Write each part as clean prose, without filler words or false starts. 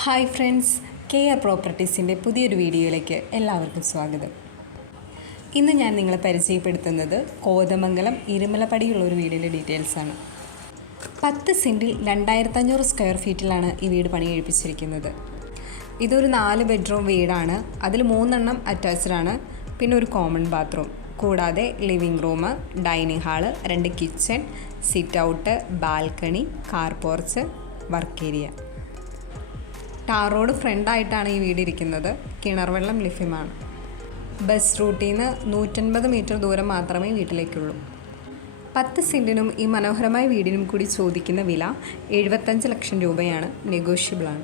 Hi friends, care പ്രോപ്പർട്ടീസിൻ്റെ പുതിയൊരു വീഡിയോയിലേക്ക് എല്ലാവർക്കും സ്വാഗതം. ഇന്ന് ഞാൻ നിങ്ങളെ പരിചയപ്പെടുത്തുന്നത് കോതമംഗലം ഇരുമലപ്പടിയുള്ള ഒരു വീടിൻ്റെ ഡീറ്റെയിൽസാണ്. 10 സെൻറ്റിൽ 2500 സ്ക്വയർ ഫീറ്റിലാണ് ഈ വീട് പണി കഴിപ്പിച്ചിരിക്കുന്നത്. ഇതൊരു 4 ബെഡ്റൂം വീടാണ്. അതിൽ 3 എണ്ണം അറ്റാച്ച്ഡ് ആണ്. പിന്നെ ഒരു കോമൺ ബാത്റൂം, കൂടാതെ living room, dining hall, 2 kitchen, sit out, balcony, car porch, work area. Tar road ഫ്രണ്ടായിട്ടാണ് ഈ വീട് ഇരിക്കുന്നത്. കിണർ വെള്ളം ലഭ്യമാണ്. ബസ് റൂട്ടിൽ നിന്ന് 150 മീറ്റർ ദൂരം മാത്രമേ വീട്ടിലേക്കുള്ളൂ. 10 സെൻറ്റിനും ഈ മനോഹരമായ വീടിനും കൂടി ചോദിക്കുന്ന വില 75 ലക്ഷം രൂപയാണ്. നെഗോഷ്യബിളാണ്.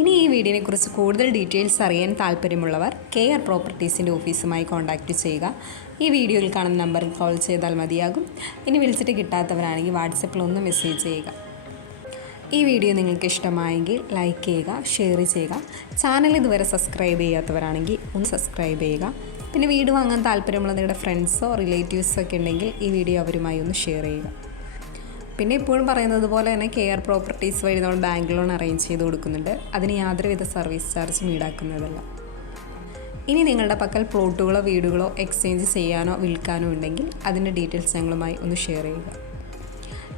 ഇനി ഈ വീടിനെക്കുറിച്ച് കൂടുതൽ ഡീറ്റെയിൽസ് അറിയാൻ താല്പര്യമുള്ളവർ കെയർ പ്രോപ്പർട്ടീസിൻ്റെ ഓഫീസുമായി കോൺടാക്റ്റ് ചെയ്യുക. ഈ വീഡിയോയിൽ കാണുന്ന നമ്പറിൽ കോൾ ചെയ്താൽ മതിയാകും. ഇനി വിളിച്ചിട്ട് കിട്ടാത്തവരാണെങ്കിൽ വാട്സപ്പിൽ ഒന്ന് മെസ്സേജ് ചെയ്യുക. ഈ വീഡിയോ നിങ്ങൾക്ക് ഇഷ്ടമായെങ്കിൽ ലൈക്ക് ചെയ്യുക, ഷെയർ ചെയ്യുക. ചാനൽ ഇതുവരെ സബ്സ്ക്രൈബ് ചെയ്യാത്തവരാണെങ്കിൽ ഒന്ന് സബ്സ്ക്രൈബ് ചെയ്യുക. പിന്നെ വീട് വാങ്ങാൻ താല്പര്യമുള്ള നിങ്ങളുടെ ഫ്രണ്ട്സോ റിലേറ്റീവ്സോ ഒക്കെ ഉണ്ടെങ്കിൽ ഈ വീഡിയോ അവരുമായി ഒന്ന് ഷെയർ ചെയ്യുക. പിന്നെ ഇപ്പോഴും പറയുന്നത് പോലെ തന്നെ കെയർ പ്രോപ്പർട്ടീസ് വഴി നമ്മൾ ബാങ്ക് ലോൺ അറേഞ്ച് ചെയ്ത് കൊടുക്കുന്നുണ്ട്. അതിന് യാതൊരുവിധ സർവീസ് ചാർജും ഈടാക്കുന്നതല്ല. ഇനി നിങ്ങളുടെ പക്കൽ പ്ലോട്ടുകളോ വീടുകളോ എക്സ്ചേഞ്ച് ചെയ്യാനോ വിൽക്കാനോ ഉണ്ടെങ്കിൽ അതിൻ്റെ ഡീറ്റെയിൽസ് ഞങ്ങളുമായി ഒന്ന് ഷെയർ ചെയ്യുക.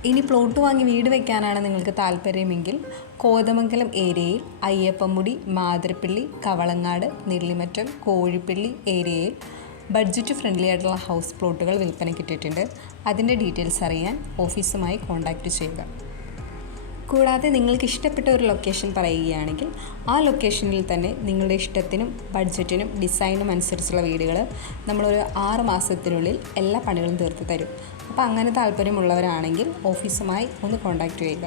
ഇനി പ്ലോട്ട് വാങ്ങി വീട് വയ്ക്കാനാണ് നിങ്ങൾക്ക് താല്പര്യമെങ്കിൽ കോതമംഗലം ഏരിയയിൽ അയ്യപ്പമുടി, മാതിരപ്പള്ളി, കവളങ്ങാട്, നെല്ലിമറ്റം, കോഴിപ്പള്ളി ഏരിയയിൽ ബഡ്ജറ്റ് ഫ്രണ്ട്ലി ആയിട്ടുള്ള ഹൗസ് പ്ലോട്ടുകൾ വിൽപ്പനയ്ക്കിട്ടിട്ടുണ്ട്. അതിൻ്റെ ഡീറ്റെയിൽസ് അറിയാൻ ഓഫീസുമായി കോൺടാക്റ്റ് ചെയ്യുക. കൂടാതെ നിങ്ങൾക്ക് ഇഷ്ടപ്പെട്ട ഒരു ലൊക്കേഷൻ പറയുകയാണെങ്കിൽ ആ ലൊക്കേഷനിൽ തന്നെ നിങ്ങളുടെ ഇഷ്ടത്തിനും ബഡ്ജറ്റിനും ഡിസൈനും അനുസരിച്ചുള്ള വീടുകൾ നമ്മളൊരു 6 മാസത്തിനുള്ളിൽ എല്ലാ പണികളും തീർത്ത് തരും. അപ്പോൾ അങ്ങനെ താല്പര്യമുള്ളവരാണെങ്കിൽ ഓഫീസുമായി ഒന്ന് കോൺടാക്റ്റ് ചെയ്യുക.